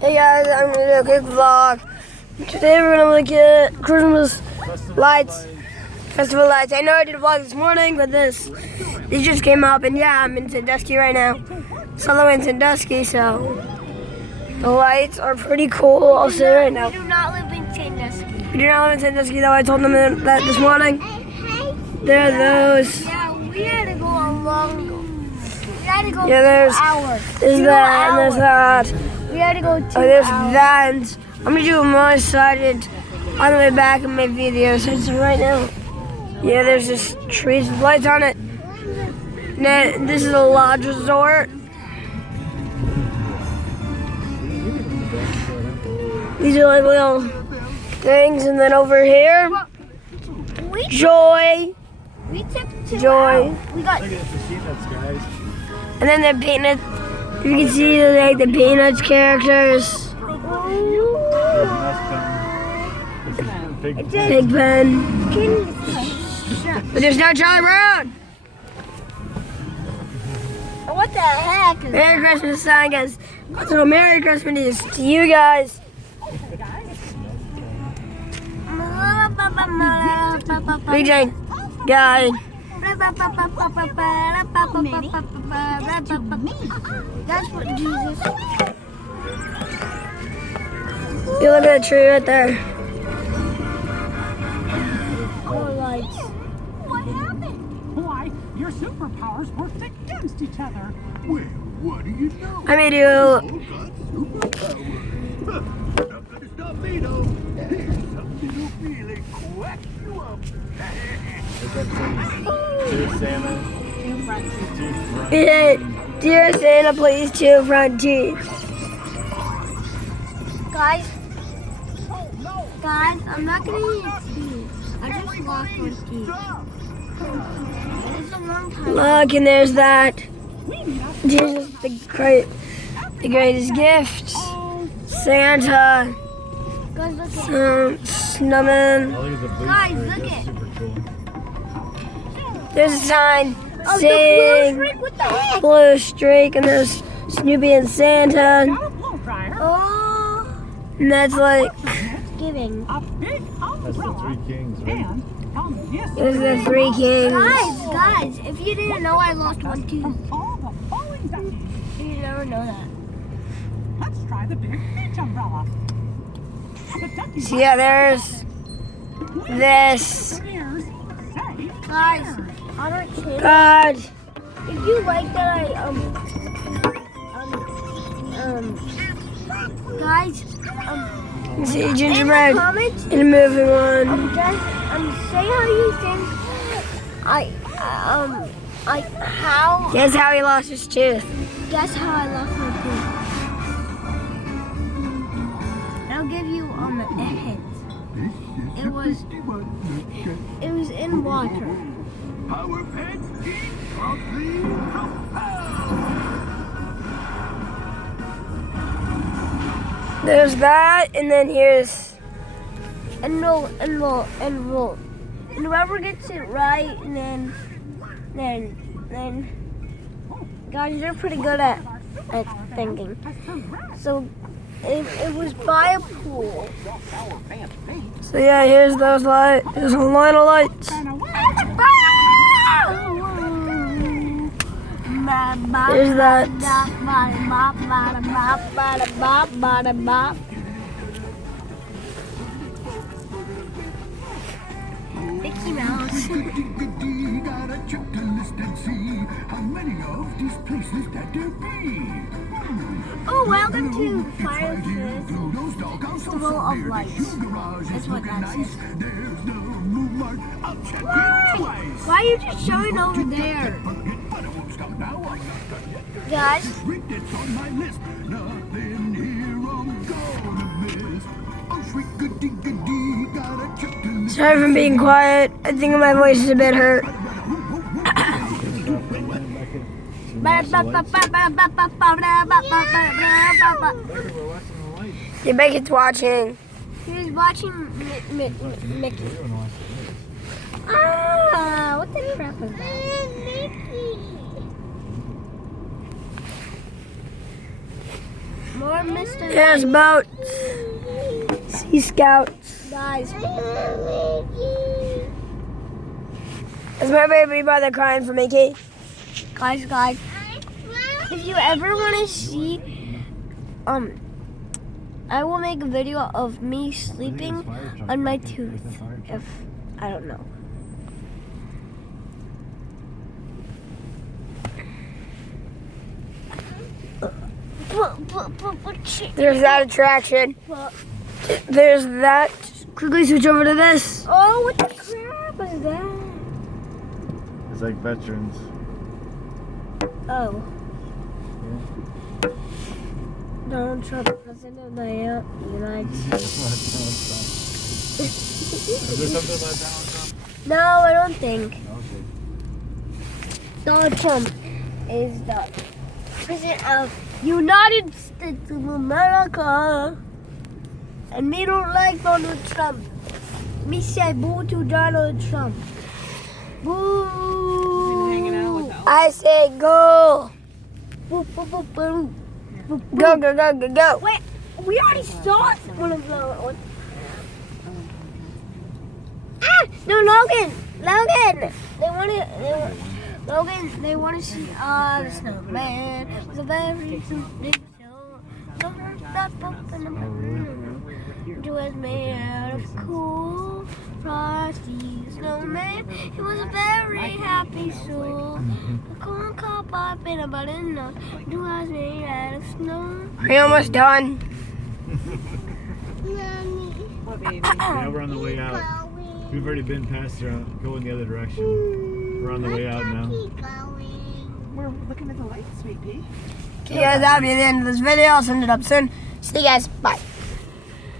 Hey guys, I'm gonna do a quick vlog. Today we're gonna look at Christmas lights, festival lights. I know I did a vlog this morning, but these just came up, and yeah, I'm in Sandusky right now. Solo in Sandusky, so the lights are pretty cool. I'll say right now. We do not live in Sandusky. We do not live in Sandusky, though. I told them that this morning. There are those. Yeah, we had to go a long. We had to go Yeah, there's 2 hours. There's that, and there's that. We had to go 2 Oh, there's hours. that. And I'm gonna do a more sided on the way back in my video. So it's right now. Yeah, there's just trees with lights on it. And then this is a lodge resort. These are like little things, and then over here, Joy. We took 2 Joy. hours. We got. And then the peanut. You can see like the Peanuts characters. Big Ben. But there's no Charlie Brown. What the heck? Merry Christmas, sign guys. So Merry Christmas to you guys. BJ, guy. That's what Jesus. You look at the tree right there. More lights. What happened? Why, your superpowers worked against each other. Well, what do you know? I made you. Nothing to stop me, though. Here's something to really quack you up. Yeah, dear Santa, please chew front teeth. Guys, I'm not gonna eat teeth. I just lost my teeth. It's a long time. Look, and there's that. Jesus, the greatest gift. Santa. Guys, look at Snowman. Guys, look at There's a sign Oh, the saying blue streak, what the heck? blue streak, and there's Snoopy and Santa. Oh, And that's like, giving. A big That's the three kings, right? and from this there's the three kings. Guys, if you didn't know I lost one tooth, all the falling down. you never know that. Let's try the big beach umbrella. The ducky So yeah, there's this. ears say Guys, on our channel, God. if you like that, guys, See gingerbread comments, and moving on. guys, say how you think how, Guess how he lost his tooth. guess how I lost my tooth. I'll give you a hint. It was in water. Power Pet Geek Coffee. There's that, and then here's. And roll. And whoever gets it right, and then, guys, you're pretty good at thinking. So, it was by a pool. So yeah, here's those lights. There's a line of lights. There's that. Mickey Mouse. Gotta check the list and see how many of these places that there be. Oh, welcome to Firelands Festival of Lights. That's what that says. There's the moonlight. I'll check it twice. Why are you just showing over there? Guys, It's on my list. Nothing here I'm gonna miss. Oh, sweet goody goody, gotta check the list. Sorry for being quiet. I think my voice is a bit hurt. The Bacon's watching. he was watching Mickey. Ah, what the crap is that? Mickey. More Mr. Yes, boats. Sea Scouts. Guys. Is my baby brother crying for Mickey? Guys. If you ever want to see, I will make a video of me sleeping on my tooth. If, I don't know. There's that attraction. There's that. Quickly switch over to this. Oh, what the crap is that? It's like veterans. Oh. Donald Trump, President of the United States. Is there something about Donald Trump? No, I don't think. Okay. Donald Trump is the President of United States of America. And me don't like Donald Trump. Me say boo to Donald Trump. Boo. I say go. Boo, boo, boo, boo. Go, go, go, go, go. Wait, we already saw one of those. Ah, no, Logan. They want to see the snowman. It's a very big snow. That boat in the moon. It was made out of cool, frosty snowman. He was a very happy soul. The corn cob up in a button nose. It was made out of snow. Are you almost done? Yeah, we're on the way out. We've already been past her, going the other direction. We're on the way out now. We're looking at the lights, sweet pea. Okay, guys, that'll be the end of this video. I'll send it up soon. See you guys. Bye.